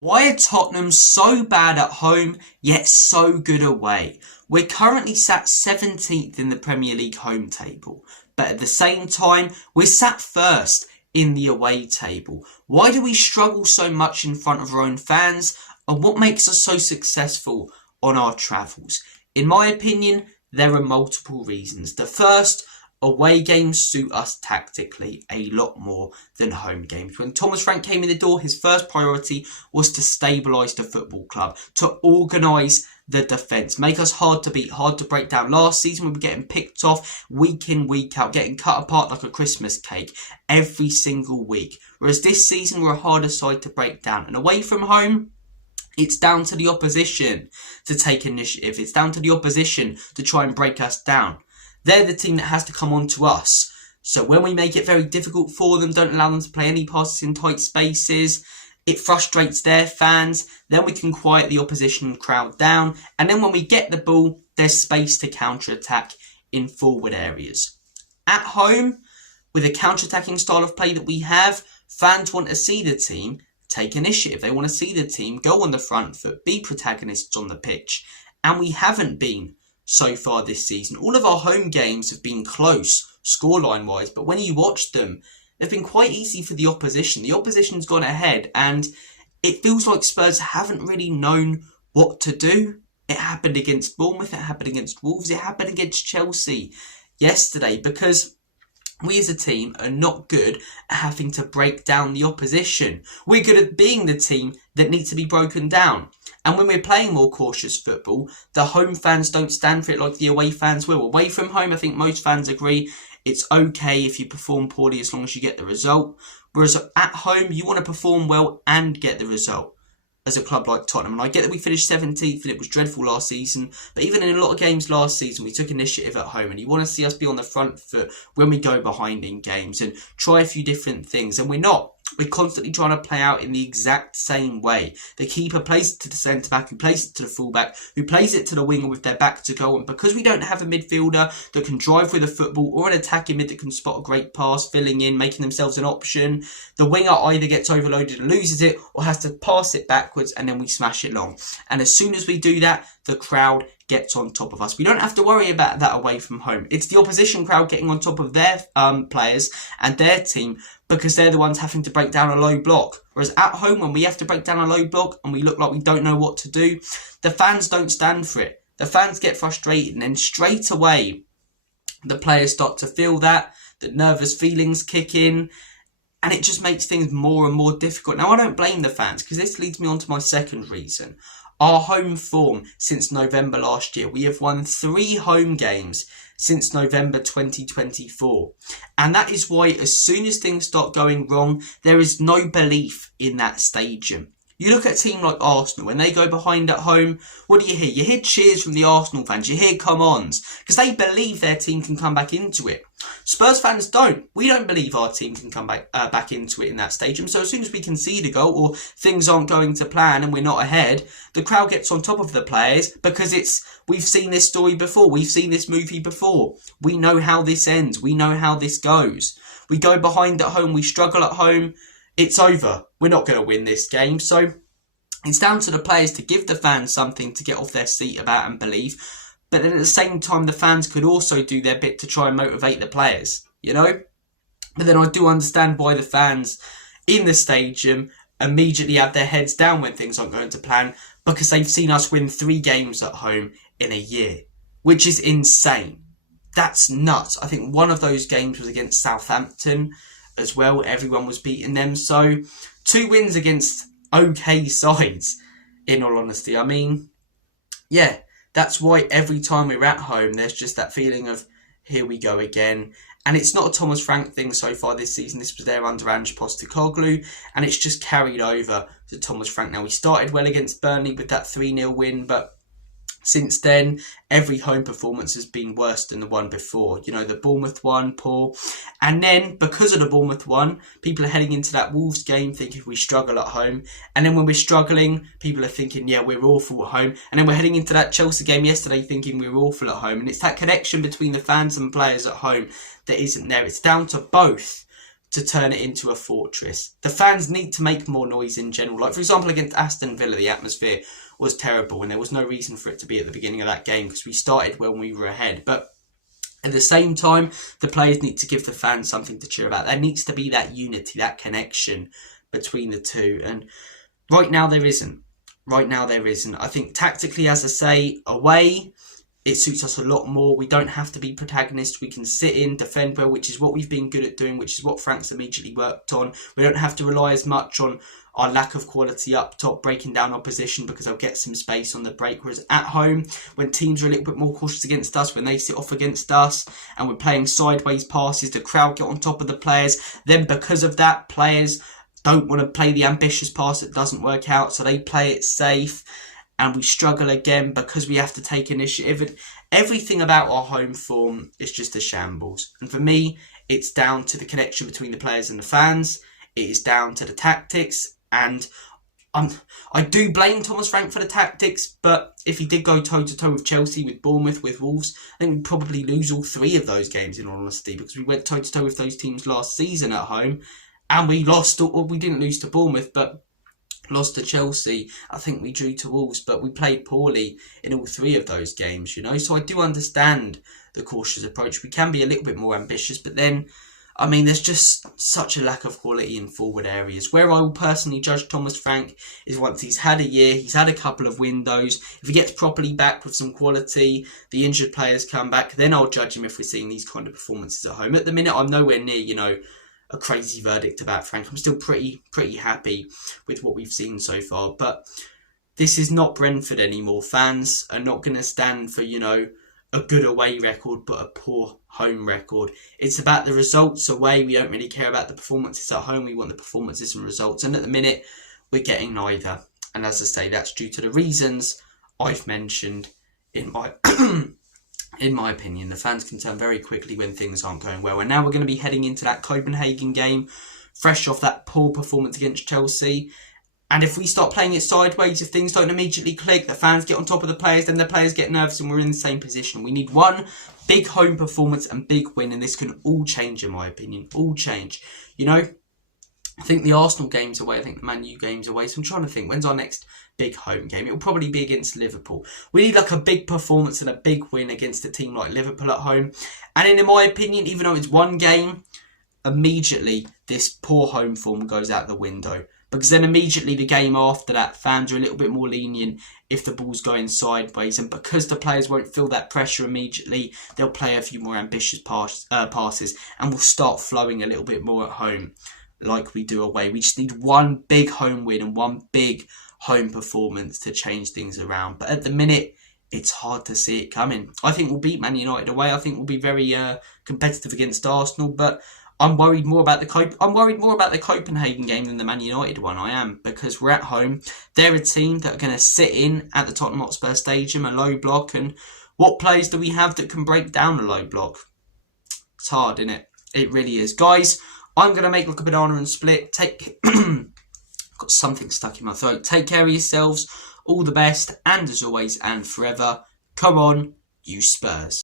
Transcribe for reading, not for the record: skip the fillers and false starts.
Why are Tottenham so bad at home, yet so good away? We're currently sat 17th in the Premier League home table, but at the same time, we're sat first in the away table. Why do we struggle so much in front of our own fans, and what makes us so successful on our travels? In my opinion, there are multiple reasons. The first, away games suit us tactically a lot more than home games. When Thomas Frank came in the door, his first priority was to stabilise the football club, to organise the defence, make us hard to beat, hard to break down. Last season we were getting picked off week in, week out, getting cut apart like a Christmas cake every single week. Whereas this season we're a harder side to break down. And away from home, it's down to the opposition to take initiative. It's down to the opposition to try and break us down. They're the team that has to come on to us. So when we make it very difficult for them, don't allow them to play any passes in tight spaces, it frustrates their fans. Then we can quiet the opposition crowd down. And then when we get the ball, there's space to counter-attack in forward areas. At home, with a counter-attacking style of play that we have, fans want to see the team take initiative. They want to see the team go on the front foot, be protagonists on the pitch. And we haven't been so far this season. All of our home games have been close, scoreline wise, but when you watch them, they've been quite easy for the opposition. The opposition's gone ahead, and it feels like Spurs haven't really known what to do. It happened against Bournemouth, it happened against Wolves, it happened against Chelsea yesterday, because we as a team are not good at having to break down the opposition. We're good at being the team that needs to be broken down. And when we're playing more cautious football, the home fans don't stand for it like the away fans will. Away from home, I think most fans agree it's okay if you perform poorly as long as you get the result. Whereas at home, you want to perform well and get the result as a club like Tottenham. And I get that we finished 17th and it was dreadful last season, but even in a lot of games last season, we took initiative at home, and you want to see us be on the front foot when we go behind in games and try a few different things, and we're not. We're constantly trying to play out in the exact same way. The keeper plays it to the centre-back, who plays it to the full-back, who plays it to the winger with their back to goal. And because we don't have a midfielder that can drive with a football, or an attacking mid that can spot a great pass, filling in, making themselves an option, the winger either gets overloaded and loses it, or has to pass it backwards, and then we smash it long. And as soon as we do that, the crowd gets on top of us. We don't have to worry about that away from home. It's the opposition crowd getting on top of their players and their team, because they're the ones having to break down a low block. Whereas at home, when we have to break down a low block and we look like we don't know what to do, the fans don't stand for it. The fans get frustrated, and then straight away the players start to feel that, the nervous feelings kick in, and it just makes things more and more difficult. Now, I don't blame the fans, because this leads me on to my second reason. Our home form since November last year. We have won 3 home games since November 2024. And that is why as soon as things start going wrong, there is no belief in that stadium. You look at a team like Arsenal, when they go behind at home, what do you hear? You hear cheers from the Arsenal fans, you hear come-ons, because they believe their team can come back into it. Spurs fans don't. We don't believe our team can come back into it in that stadium. So as soon as we concede a goal, or things aren't going to plan and we're not ahead, the crowd gets on top of the players, because we've seen this story before. We've seen this movie before. We know how this ends. We know how this goes. We go behind at home. We struggle at home. It's over. We're not going to win this game. So it's down to the players to give the fans something to get off their seat about and believe. But then at the same time, the fans could also do their bit to try and motivate the players, you know? But then I do understand why the fans in the stadium immediately have their heads down when things aren't going to plan, because they've seen us win 3 games at home in a year, which is insane. That's nuts. I think one of those games was against Southampton as well. Everyone was beating them. So 2 wins against okay sides, in all honesty. I mean, yeah, that's why every time we're at home, there's just that feeling of, here we go again. And it's not a Thomas Frank thing so far this season. This was there under Ange Postecoglou, and it's just carried over to Thomas Frank. Now, we started well against Burnley with that 3-0 win, but since then, every home performance has been worse than the one before. You know, the Bournemouth one, poor. And then, because of the Bournemouth one, people are heading into that Wolves game thinking we struggle at home. And then when we're struggling, people are thinking, yeah, we're awful at home. And then we're heading into that Chelsea game yesterday thinking we're awful at home. And it's that connection between the fans and players at home that isn't there. It's down to both to turn it into a fortress. The fans need to make more noise in general. Like, for example, against Aston Villa, the atmosphere was terrible and there was no reason for it to be at the beginning of that game because we started when we were ahead. But at the same time, the players need to give the fans something to cheer about. There needs to be that unity, that connection between the two. And right now there isn't. I think tactically, as I say, away, it suits us a lot more. We don't have to be protagonists. We can sit in, defend well, which is what we've been good at doing, which is what Frank's immediately worked on. We don't have to rely as much on our lack of quality up top, breaking down opposition because they'll get some space on the break. Whereas at home, when teams are a little bit more cautious against us, when they sit off against us and we're playing sideways passes, the crowd get on top of the players. Then because of that, players don't want to play the ambitious pass that doesn't work out, so they play it safe. And we struggle again because we have to take initiative. And everything about our home form is just a shambles. And for me, it's down to the connection between the players and the fans. It is down to the tactics. And I do blame Thomas Frank for the tactics. But if he did go toe-to-toe with Chelsea, with Bournemouth, with Wolves, I think we'd probably lose all 3 of those games, in all honesty. Because we went toe-to-toe with those teams last season at home. And we lost, or we didn't lose to Bournemouth, but lost to Chelsea. I think we drew to Wolves, but we played poorly in all 3 of those games, you know. So I do understand the cautious approach. We can be a little bit more ambitious, but then, I mean, there's just such a lack of quality in forward areas. Where I will personally judge Thomas Frank is once he's had a year, he's had a couple of windows. If he gets properly back with some quality, the injured players come back, then I'll judge him if we're seeing these kind of performances at home. At the minute, I'm nowhere near, you know, a crazy verdict about Frank. I'm still pretty happy with what we've seen so far. But this is not Brentford anymore. Fans are not going to stand for, you know, a good away record but a poor home record. It's about the results away. We don't really care about the performances at home. We want the performances and results. And at the minute, we're getting neither. And as I say, that's due to the reasons I've mentioned in my in my opinion. The fans can turn very quickly when things aren't going well. And now we're going to be heading into that Copenhagen game, fresh off that poor performance against Chelsea. And if we start playing it sideways, if things don't immediately click, the fans get on top of the players, then the players get nervous and we're in the same position. We need one big home performance and big win, and this can all change, in my opinion. All change. You know, I think the Arsenal game's away. I think the Man U game's away. So I'm trying to think, when's our next big home game? It'll probably be against Liverpool. We need like a big performance and a big win against a team like Liverpool at home. And in my opinion, even though it's one game, immediately this poor home form goes out the window. Because then immediately the game after that, fans are a little bit more lenient if the ball's going sideways. And because the players won't feel that pressure immediately, they'll play a few more ambitious passes and will start flowing a little bit more at home like we do away. We just need one big home win and one big home performance to change things around. But at the minute, it's hard to see it coming. I think we'll beat Man United away. I think we'll be very competitive against Arsenal, but I'm worried more about the Copenhagen game than the Man United one. I am, because we're at home. They're a team that are going to sit in at the Tottenham Hotspur Stadium, a low block, and what players do we have that can break down a low block? It's hard, isn't it? It really is. Guys, I'm going to make like a banana and split. Got something stuck in my throat. Take care of yourselves. All the best, and as always and forever, come on, you Spurs.